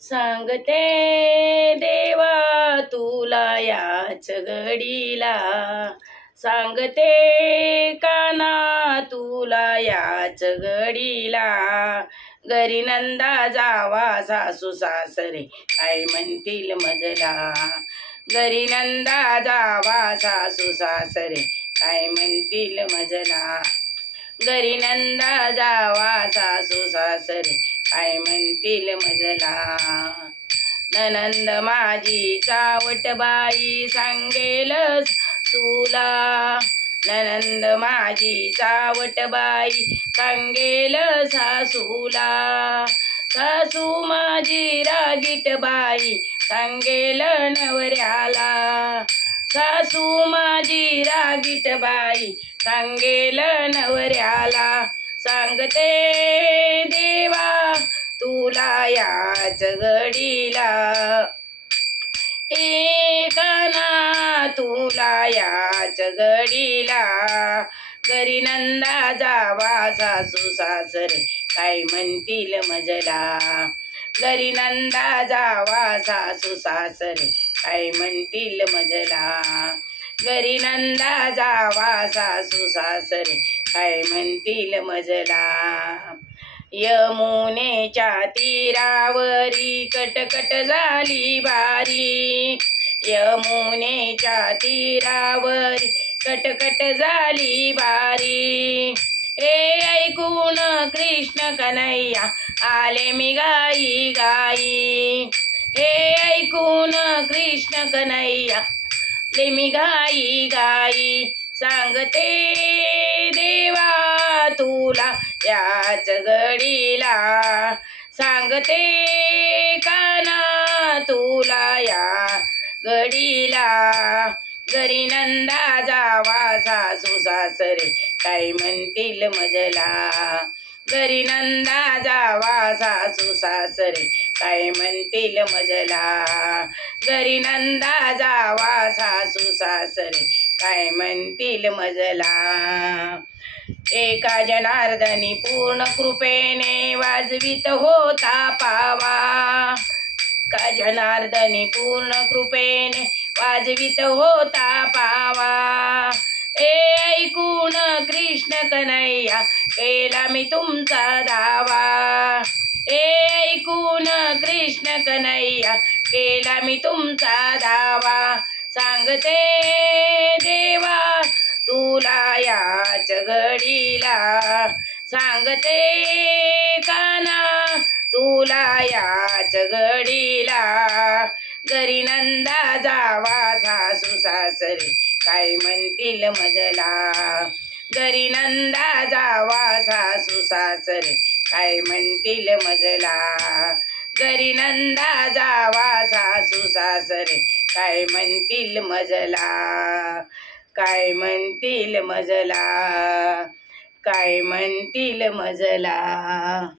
सांगते देवा तुला याच घडीला, सांगते काना तुला याच घडीला. घरी नंदा जावा सासू सासरे काय म्हणतील मजला, घरी नंदा जावा सासू सासरे काय म्हणतील मजला. घरी नंदा जावा सासू सासरे काय म्हणतील मजला. ननंद माझी चावटबाई सांगेल तुला, ननंद माझी चावटबाई सांगेल सासूला. सासू माझी रागीट बाई सांगेल नवऱ्याला, सासू माझी रागीट बाई सांगेल नवऱ्याला. सांगते देवा तुला याच घडीला, एकाना तुला याच घडीला. घरी नंदा जावा सासू सासरे काय म्हणतील मजला, घरी नंदा जावा सासू सासरे काय म्हणतील मजला. घरी नंदा जावा सासू सासरे काय म्हणतील मजला. यमुनेच्या तीरावरी कटकट झाली बारी, यमुनेच्या तीरावरी कटकट झाली बारी. हे ऐकून कृष्ण कन्हैया आले मी गाई गाई, हे ऐकून कृष्ण कन्हैया आले मी गाई गाई. सांगते देवा तुला याच घडीला, सांगते काना तुला या घडीला. घरी नंदा जावा सासू सासरे काय म्हणतील मजला, घरी नंदा जावा सासू सासरे काय म्हणतील मजला. घरी नंदा जावा सासू सासरे काय म्हणतील मजला. एका जनार्दनी पूर्ण कृपेने वाजवित होता पावा, का जनार्दनी पूर्ण कृपेने वाजवित होता पावा. ऐकून कृष्ण कन्हैया केला मी तुमचा दावा, ऐकून कृष्ण कन्हैया केला मी तुमचा दावा. सांगते देवा तुला याच घडीला, सांगते काना तुला याच घडीला. घरी नंदा जावा सासू सासरे काय म्हणतील मजला, घरी नंदा जावा सासू सासरे काय म्हणतील मजला. घरी नंदा जावा सासू सासरे काय म्हणतील मजला, काय म्हणतील मजला, काय म्हणतील मजला.